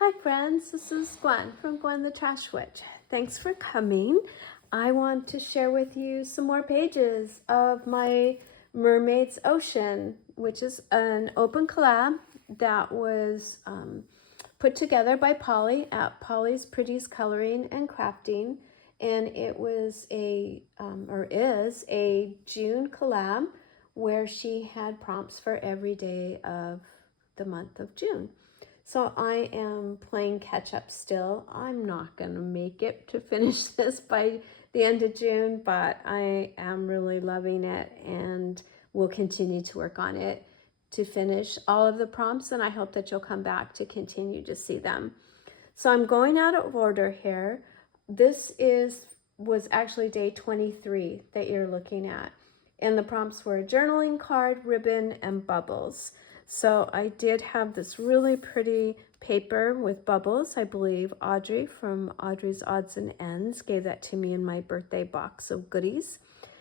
Hi friends, this is Gwen from Gwen the Trash Witch. Thanks for coming. I want to share with you some more pages of my Mermaid's Ocean, which is an open collab that was put together by Polly at Polly's Pretties Coloring and Crafting. And it was is a June collab where she had prompts for every day of the month of June. So I am playing catch up still. I'm not going to make it to finish this by the end of June, but I am really loving it and will continue to work on it to finish all of the prompts, and I hope that you'll come back to continue to see them. So I'm going out of order here. This was actually day 23 that you're looking at. And the prompts were a journaling card, ribbon, and bubbles. So I did have this really pretty paper with bubbles. I believe Audrey from Audrey's Odds and Ends gave that to me in my birthday box of goodies.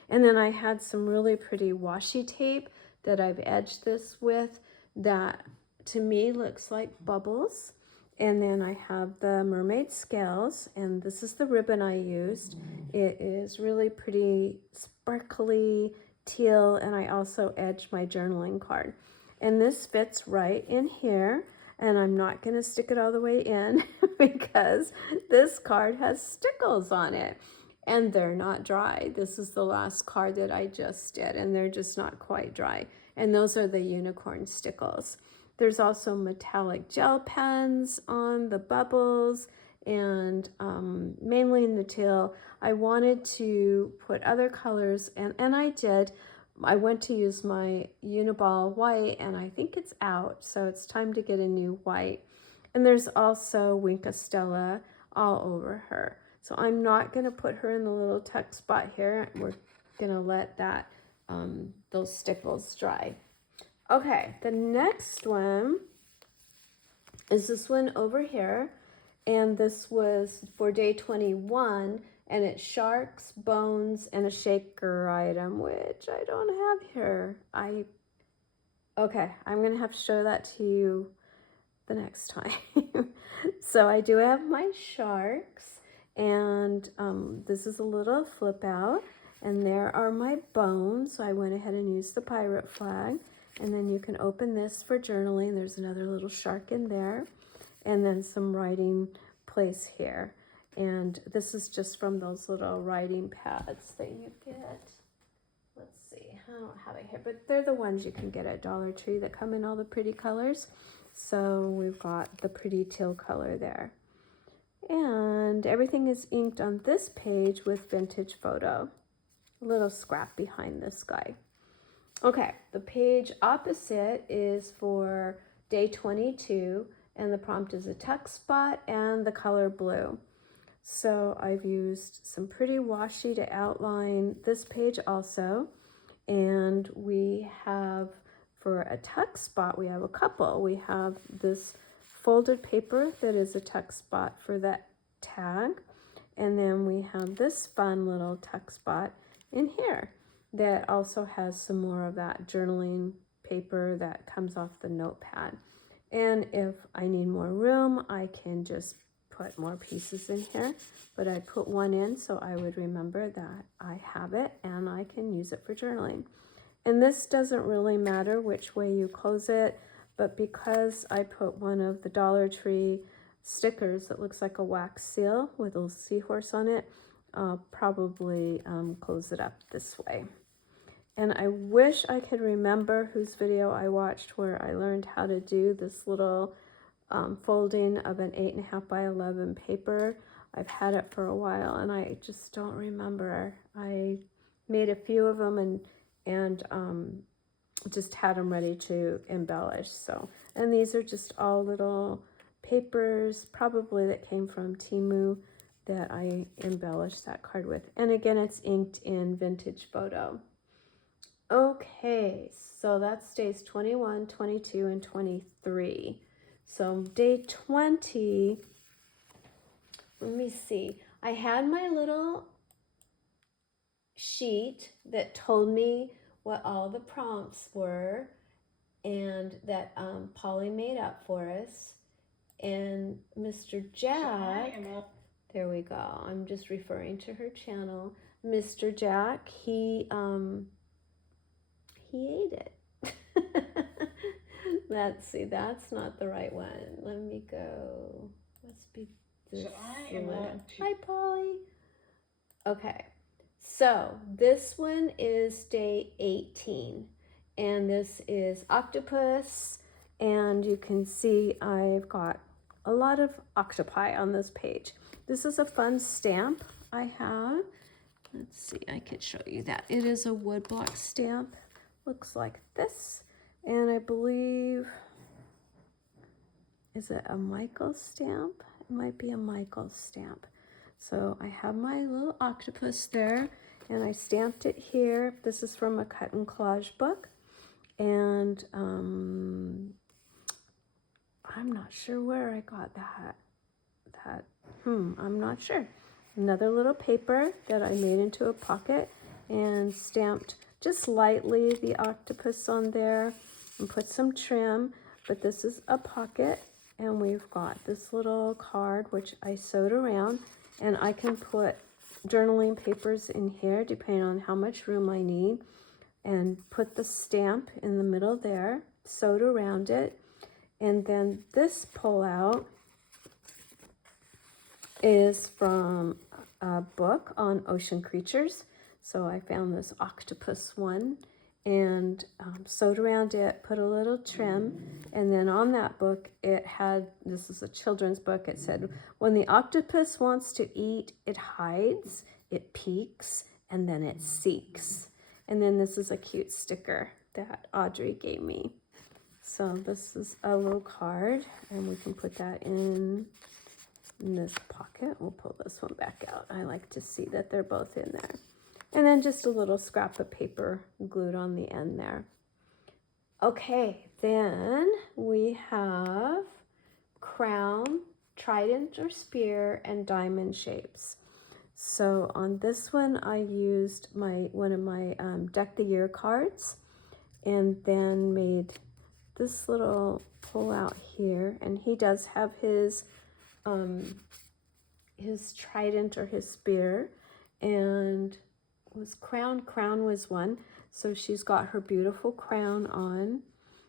And then I had some really pretty washi tape that I've edged this with that to me looks like bubbles. And then I have the mermaid scales, and this is the ribbon I used. It is really pretty sparkly teal, and I also edged my journaling card. And this fits right in here, and I'm not going to stick it all the way in because this card has stickles on it, and they're not dry. This is the last card that I just did, and they're just not quite dry. And those are the unicorn stickles. There's also metallic gel pens on the bubbles and mainly in the tail. I wanted to put other colors, and I did. I went to use my Uniball white, and I think it's out, so it's time to get a new white. And there's also Wink Stella all over her. So I'm not going to put her in the little tuck spot here. We're going to let that those stickles dry. Okay, the next one is this one over here, and this was for day 21, and it's sharks, bones, and a shaker item, which I don't have here. Okay, I'm gonna have to show that to you the next time. So I do have my sharks, and this is a little flip out, and there are my bones. So I went ahead and used the pirate flag. And then you can open this for journaling. There's another little shark in there. And then some writing place here. And this is just from those little writing pads that you get. Let's see, I don't have it here, but they're the ones you can get at Dollar Tree that come in all the pretty colors. So we've got the pretty teal color there. And everything is inked on this page with Vintage Photo. A little scrap behind this guy. Okay, the page opposite is for day 22, and the prompt is a tuck spot and the color blue. So I've used some pretty washi to outline this page also. And we have, for a tuck spot, we have a couple. We have this folded paper that is a tuck spot for that tag. And then we have this fun little tuck spot in here that also has some more of that journaling paper that comes off the notepad. And if I need more room, I can just put more pieces in here, but I put one in so I would remember that I have it and I can use it for journaling. And this doesn't really matter which way you close it, but because I put one of the Dollar Tree stickers that looks like a wax seal with a little seahorse on it, I'll probably close it up this way. And I wish I could remember whose video I watched where I learned how to do this little folding of an 8.5 by 11 paper. I've had it for a while and I just don't remember. I made a few of them and just had them ready to embellish. So, and these are just all little papers, probably that came from Temu, that I embellished that card with. And again, it's inked in Vintage Photo. Okay, so that's days 21, 22, and 23. So day 20, let me see. I had my little sheet that told me what all the prompts were and that Polly made up for us. And Mr. Jack, there we go. I'm just referring to her channel. Mr. Jack, he ate it. Let's see, that's not the right one. Let me go. Let's be this one. Hi, Polly. Okay, so this one is day 18, and this is octopus, and you can see I've got a lot of octopi on this page. This is a fun stamp I have. Let's see, I could show you that. It is a woodblock stamp. Looks like this. And I believe, is it a Michael stamp? It might be a Michael stamp. So I have my little octopus there, and I stamped it here. This is from a cut and collage book. And I'm not sure where I got that. I'm not sure. Another little paper that I made into a pocket and stamped just lightly the octopus on there and put some trim. But this is a pocket, and we've got this little card which I sewed around, and I can put journaling papers in here depending on how much room I need, and put the stamp in the middle there, sewed around it. And then this pullout is from a book on ocean creatures. So I found this octopus one and sewed around it, put a little trim, and then on that book it had, this is a children's book, it said, when the octopus wants to eat, it hides, it peeks, and then it seeks. And then this is a cute sticker that Audrey gave me. So this is a little card, and we can put that in this pocket. We'll pull this one back out. I like to see that they're both in there. And then just a little scrap of paper glued on the end there. Okay, then we have crown, trident or spear, and diamond shapes. So on this one, I used one of my Deck the Year cards, and then made this little pull out here. And he does have his trident or his spear, and was crown was one. So she's got her beautiful crown on.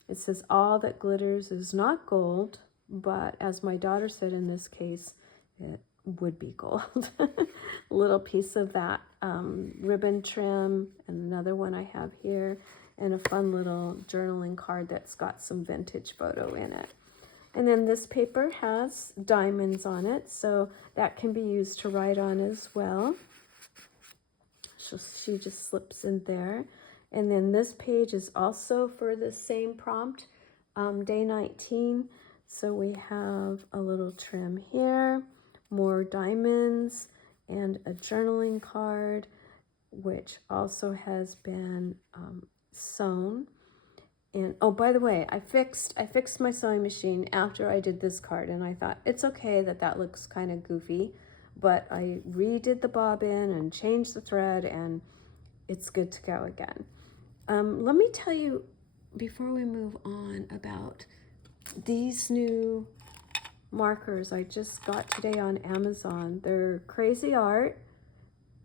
It says, all that glitters is not gold, but as my daughter said, in this case, it would be gold. A little piece of that ribbon trim, and another one I have here, and a fun little journaling card that's got some vintage photo in it. And then this paper has diamonds on it, so that can be used to write on as well. So she just slips in there. And then this page is also for the same prompt, day 19. So we have a little trim here, more diamonds, and a journaling card, which also has been sewn. And oh, by the way, I fixed my sewing machine after I did this card, and I thought it's okay that looks kind of goofy, but I redid the bobbin and changed the thread, and it's good to go again. Let me tell you before we move on about these new markers I just got today on Amazon. They're Crazy Art,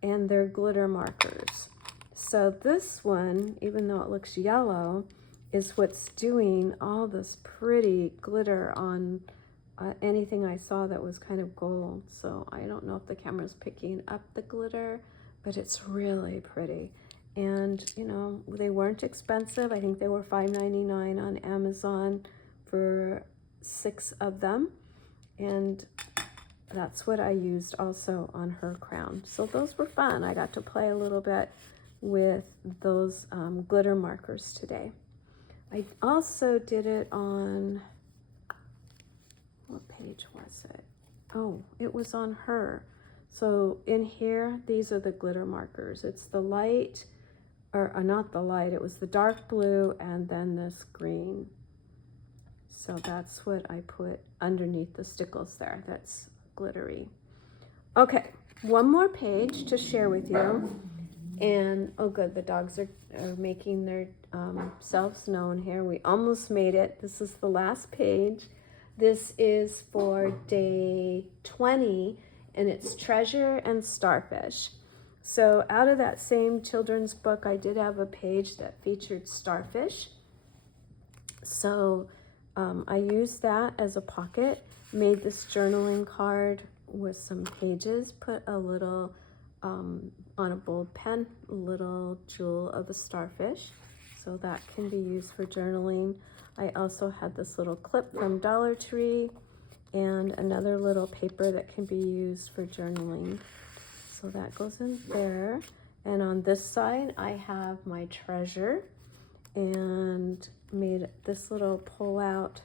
and they're glitter markers. So this one, even though it looks yellow, is what's doing all this pretty glitter on anything I saw that was kind of gold. So I don't know if the camera's picking up the glitter, but it's really pretty. And you know, they weren't expensive. I think they were $5.99 on Amazon for 6 of them. And that's what I used also on her crown. So those were fun. I got to play a little bit with those glitter markers today. I also did it on, what page was it? Oh, it was on her. So in here, these are the glitter markers. It's the light, or not the light, it was the dark blue and then this green. So that's what I put underneath the stickles there. That's glittery. Okay, one more page to share with you. And oh good, the dogs are making their selves known here. We almost made it. This is the last page. This is for day 20, and it's Treasure and Starfish. So out of that same children's book, I did have a page that featured starfish. So I used that as a pocket, made this journaling card with some pages, put a little, on a bold pen, a little jewel of a starfish. So that can be used for journaling. I also had this little clip from Dollar Tree and another little paper that can be used for journaling. So that goes in there. And on this side, I have my treasure and made this little pull out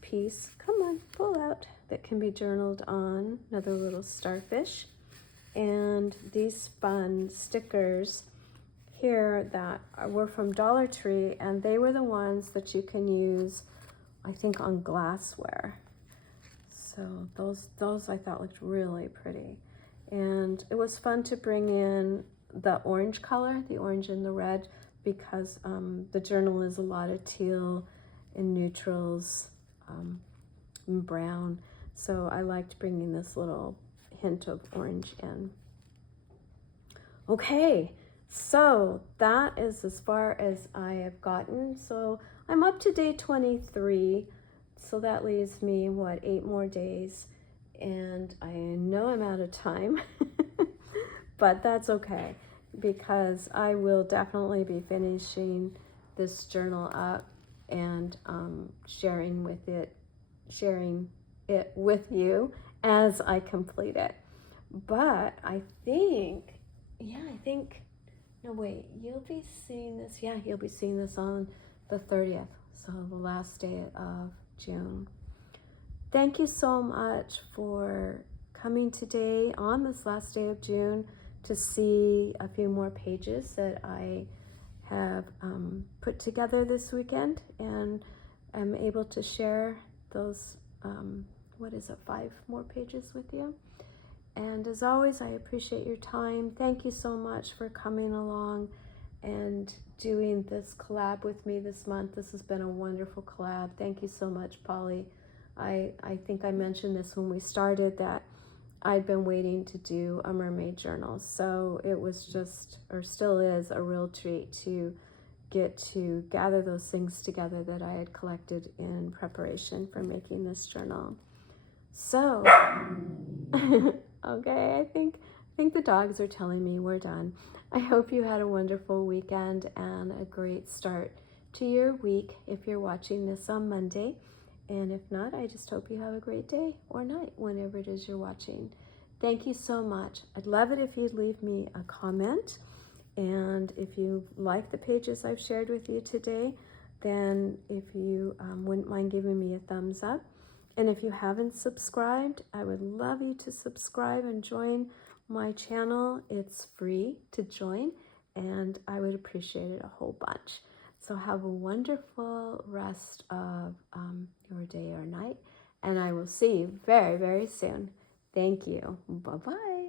piece. Come on, pull out, that can be journaled on. Another little starfish. And these fun stickers here that were from Dollar Tree, and they were the ones that you can use, I think, on glassware. So those I thought looked really pretty. And it was fun to bring in the orange color, the orange and the red, because the journal is a lot of teal and neutrals, and brown. So I liked bringing this little hint of orange in. Okay, so that is as far as I have gotten. So I'm up to day 23. So that leaves me, 8 more days. And I know I'm out of time, but that's okay, because I will definitely be finishing this journal up and sharing it with you as I complete it. But I think, no wait, you'll be seeing this, you'll be seeing this on the 30th, so the last day of June. Thank you so much for coming today on this last day of June to see a few more pages that I have put together this weekend, and I'm able to share those, 5 more pages with you. And as always, I appreciate your time. Thank you so much for coming along and doing this collab with me this month. This has been a wonderful collab. Thank you so much, Polly. I think I mentioned this when we started, that I'd been waiting to do a mermaid journal. So it was just, or still is, a real treat to get to gather those things together that I had collected in preparation for making this journal. So, okay, I think the dogs are telling me we're done. I hope you had a wonderful weekend and a great start to your week if you're watching this on Monday. And if not, I just hope you have a great day or night whenever it is you're watching. Thank you so much. I'd love it if you'd leave me a comment. And if you like the pages I've shared with you today, then if you wouldn't mind giving me a thumbs up. And if you haven't subscribed, I would love you to subscribe and join my channel. It's free to join, and I would appreciate it a whole bunch. So have a wonderful rest of your day or night, and I will see you very, very soon. Thank you. Bye-bye.